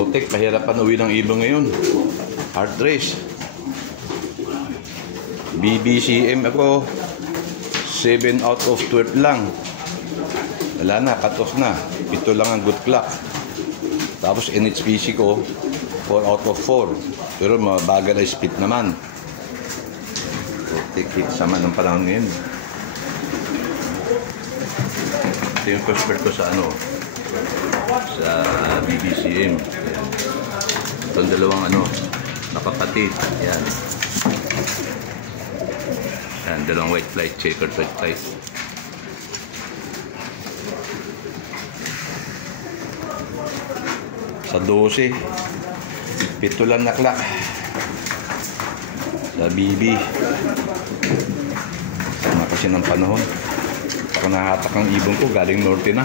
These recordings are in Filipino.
Otek, mahirapan uwi ng ibon ngayon. Hard race. BBCM ako, 7 out of 12 lang. Wala na, cut off na. 7 lang ang good clock. Tapos NHPC ko, 4 out of 4. Pero mabagal na speed naman. Otek, sama ng panahon ngayon. Ito yung first bird ko sa sa BBCM. Itong dalawang nakapatid. Yan. Yan, dalawang white flight, checkered white flight. Sa 12, 7 lang naklak. Sa BB. Sama kasi ng panahon. Ako nahatak ang ibon ko, galing norte na.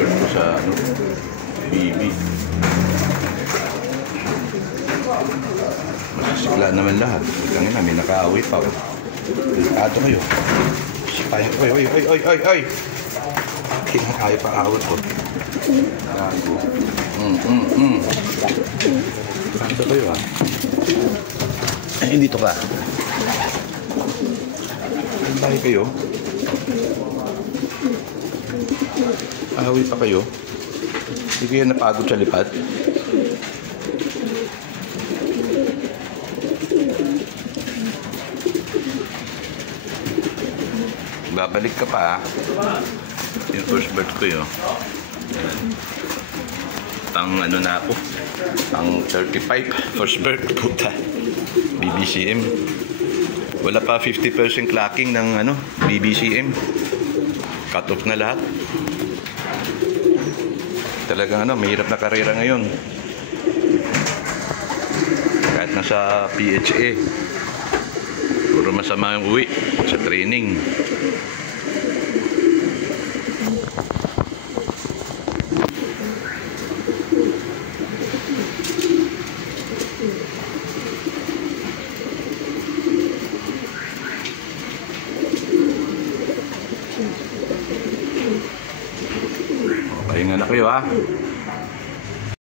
Third ko sa BB. Masisigla naman lahat. Kaya nga, may nakaaway pa. Ato kayo. Sipay. Oy. Kinakaya pa awat ko. Ato kayo Ay, dito ka. Bahay kayo. Ahawi pa kayo. Hindi kayo napagod sa lipad. Babalik ka pa yung first bird ko yun. Pang na ako. Pang 35 first bird. Puta. BBCM. Wala pa 50% clocking ng BBCM. Cut off na lahat. Talagang mahirap na karera ngayon. Kahit nasa PHA. Puro masama yung uwi sa training. Pahinga na kayo